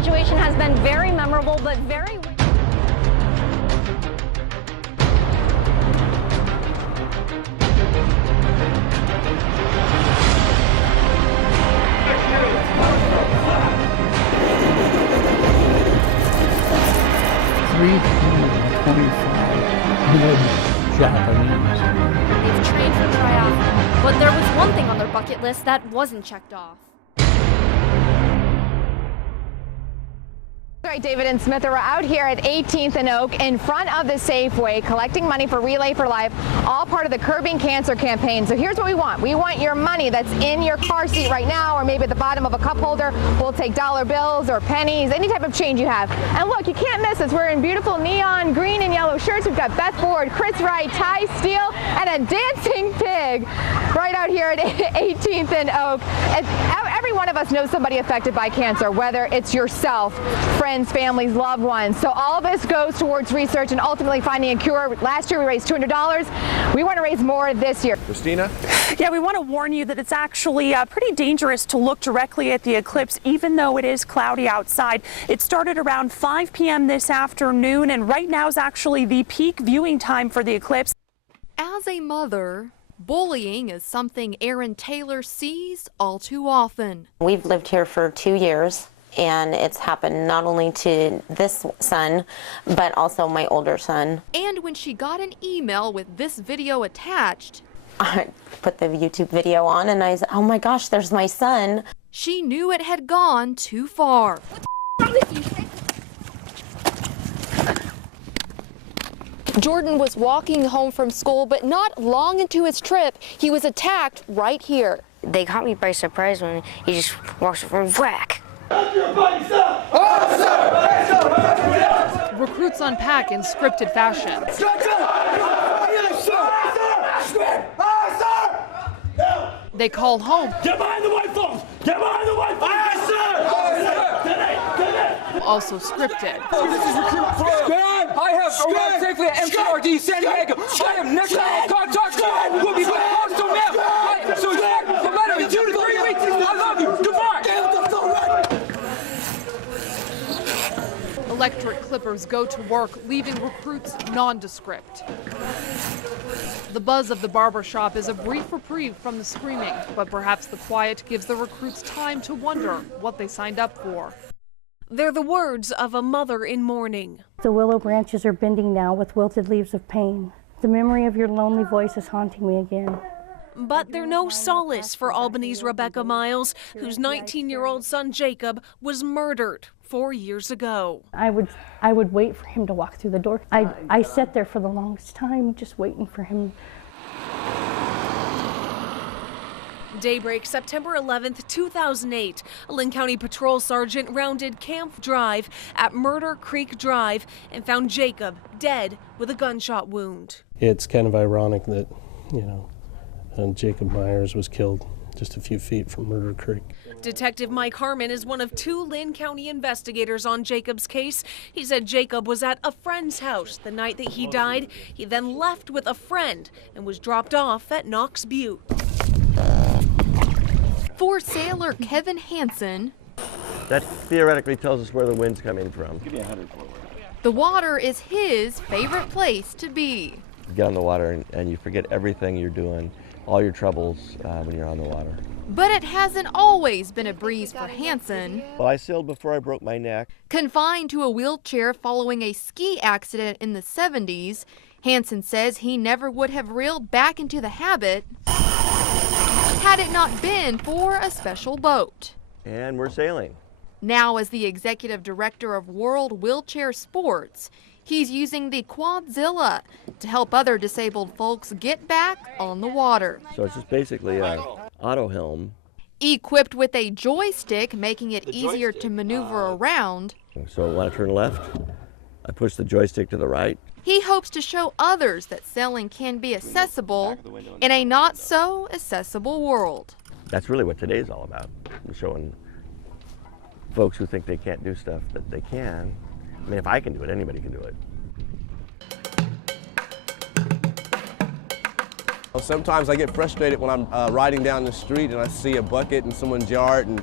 graduation has been very memorable, but very... Japanese. They've trained for triathlon, but there was one thing on their bucket list that wasn't checked off. All right, David and Smith are out here at 18th and Oak in front of the Safeway collecting money for Relay for Life, all part of the Curbing Cancer campaign. So here's what we want. We want your money that's in your car seat right now, or maybe at the bottom of a cup holder. We'll take dollar bills or pennies, any type of change you have. And look, you can't miss us. We're in beautiful neon green and yellow shirts. We've got Beth Ford, Chris Wright, Ty Steele, and a dancing pig right out here at 18th and Oak. Every one of us knows somebody affected by cancer, whether it's yourself, friends, families, loved ones. So all this goes towards research and ultimately finding a cure. Last year we raised $200. We want to raise more this year. Christina? Yeah, we want to warn you that it's actually pretty dangerous to look directly at the eclipse, even though it is cloudy outside. It started around 5 p.m. this afternoon, and right now is actually the peak viewing time for the eclipse. As a mother, bullying is something Erin Taylor sees all too often. We've lived here for 2 years, and it's happened not only to this son, but also my older son. And when she got an email with this video attached, I put the YouTube video on and I said, oh my gosh, there's my son. She knew it had gone too far. What's wrong with you? Jordan was walking home from school, but not long into his trip, he was attacked right here. They caught me by surprise when he just walks from whack. Recruits unpack in scripted fashion. They call home. Get behind the white folks! Get behind the white folks! Also scripted. This is recruit Pro. I have arrived safely at MCRD San Diego. I am next level contact. We'll be back also now. So no matter 2 to 3 weeks, I love you. Goodbye. Electric clippers go to work, leaving recruits nondescript. The buzz of the barber shop is a brief reprieve from the screaming, but perhaps the quiet gives the recruits time to wonder what they signed up for. They're the words of a mother in mourning. The willow branches are bending now with wilted leaves of pain. The memory of your lonely voice is haunting me again. But they're no solace for Albany's Rebecca Miles, whose 19-year-old son Jacob was murdered 4 years ago. I would wait for him to walk through the door. I sat there for the longest time just waiting for him. Daybreak, September 11th, 2008. A Lynn County Patrol Sergeant rounded Camp Drive at Murder Creek Drive and found Jacob dead with a gunshot wound. It's kind of ironic that, Jacob Myers was killed just a few feet from Murder Creek. Detective Mike Harmon is one of 2 Lynn County investigators on Jacob's case. He said Jacob was at a friend's house the night that he died. He then left with a friend and was dropped off at Knox Butte. For sailor Kevin Hansen, That theoretically tells us where the wind's coming from. Give me 100 forward. the water is his favorite place to be. You get on the water and you forget everything you're doing, all your troubles when you're on the water. But it hasn't always been a breeze for Hansen. Well, I sailed before I broke my neck. Confined to a wheelchair following a ski accident in the 70s, Hansen says he never would have reeled back into the habit had it not been for a special boat. And we're sailing. Now, as the executive director of World Wheelchair Sports, he's using the Quadzilla to help other disabled folks get back on the water. So it's just basically an auto helm. Equipped with a joystick, making it easier to maneuver around. So when I turn left, I push the joystick to the right. He hopes to show others that sailing can be accessible in a not so accessible world. That's really what today's all about. Showing folks who think they can't do stuff that they can. I mean, if I can do it, anybody can do it. Sometimes I get frustrated when I'm riding down the street and I see a bucket in someone's yard and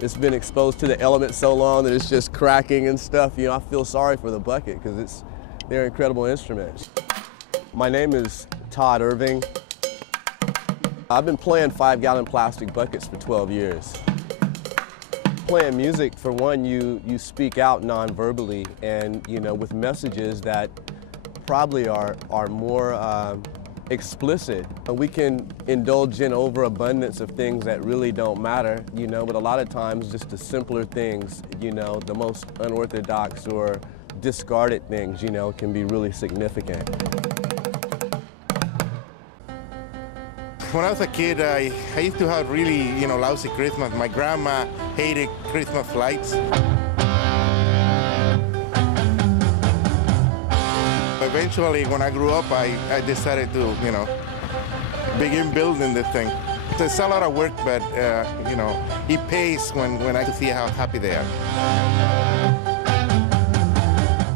it's been exposed to the elements so long that it's just cracking and stuff. You know, I feel sorry for the bucket because they're incredible instruments. My name is Todd Irving. I've been playing 5-gallon plastic buckets for 12 years. Playing music, for one, you speak out non-verbally and, you know, with messages that probably are more explicit. We can indulge in overabundance of things that really don't matter, you know, but a lot of times just the simpler things, you know, the most unorthodox or discarded things, you know, can be really significant. When I was a kid, I used to have really, you know, lousy Christmas. My grandma hated Christmas lights. Eventually, when I grew up, I decided to, you know, begin building this thing. It's a lot of work, but, you know, it pays when I see how happy they are.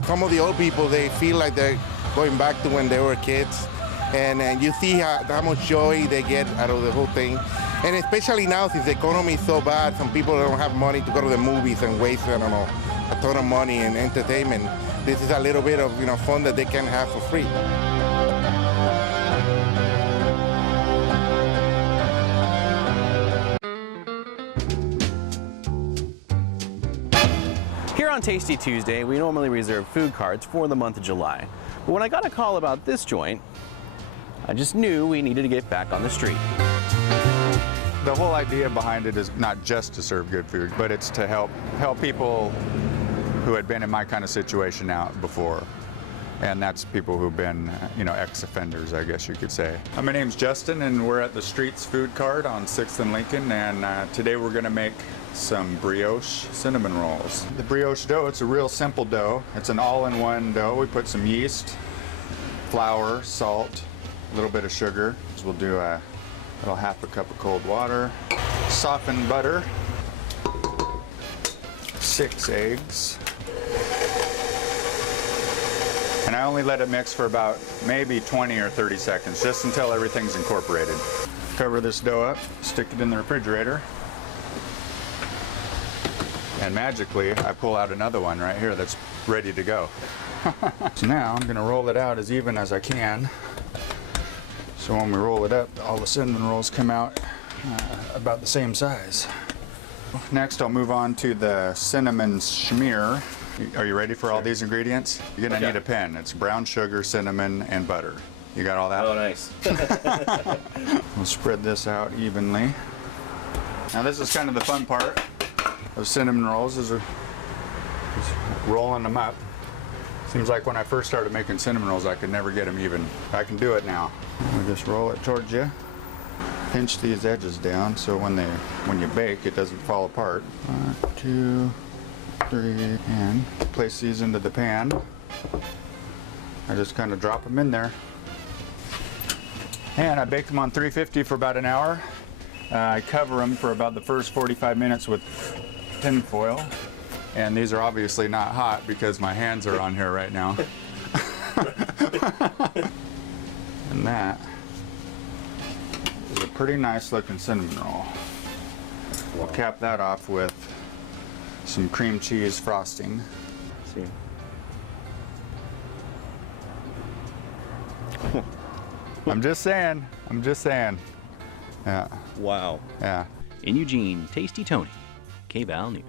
Some of the old people, they feel like they're going back to when they were kids. And you see how much joy they get out of the whole thing. And especially now, since the economy is so bad, some people don't have money to go to the movies and waste, I don't know, a ton of money in entertainment. This is a little bit of, you know, fun that they can have for free. Here on Tasty Tuesday, we normally reserve food carts for the month of July. But when I got a call about this joint, I just knew we needed to get back on the street. The whole idea behind it is not just to serve good food, but it's to help people who had been in my kind of situation out before. And that's people who've been, you know, ex-offenders, I guess you could say. My name's Justin, and we're at the Streets Food Cart on 6th and Lincoln, and today we're gonna make some brioche cinnamon rolls. The brioche dough, it's a real simple dough. It's an all-in-one dough. We put some yeast, flour, salt, a little bit of sugar. So we'll do a little half a cup of cold water, softened butter, 6 eggs. And I only let it mix for about maybe 20 or 30 seconds, just until everything's incorporated. Cover this dough up, stick it in the refrigerator. And magically, I pull out another one right here that's ready to go. So now I'm gonna roll it out as even as I can. So when we roll it up, all the cinnamon rolls come out about the same size. Next, I'll move on to the cinnamon schmear. Are you ready for all these ingredients? You're gonna need a pen. It's brown sugar, cinnamon, and butter. You got all that? Oh, nice. We'll spread this out evenly. Now this is kind of the fun part of cinnamon rolls, is just rolling them up. Seems like when I first started making cinnamon rolls, I could never get them even. I can do it now. We just roll it towards you. Pinch these edges down so when you bake, it doesn't fall apart. 1, 2, 3, and place these into the pan. I just kind of drop them in there. And I bake them on 350 for about an hour. I cover them for about the first 45 minutes with tin foil. And these are obviously not hot because my hands are on here right now. And that is a pretty nice looking cinnamon roll. We'll cap that off with some cream cheese frosting. See. I'm just saying. Yeah. Wow. Yeah. In Eugene, Tasty Tony, KVAL News.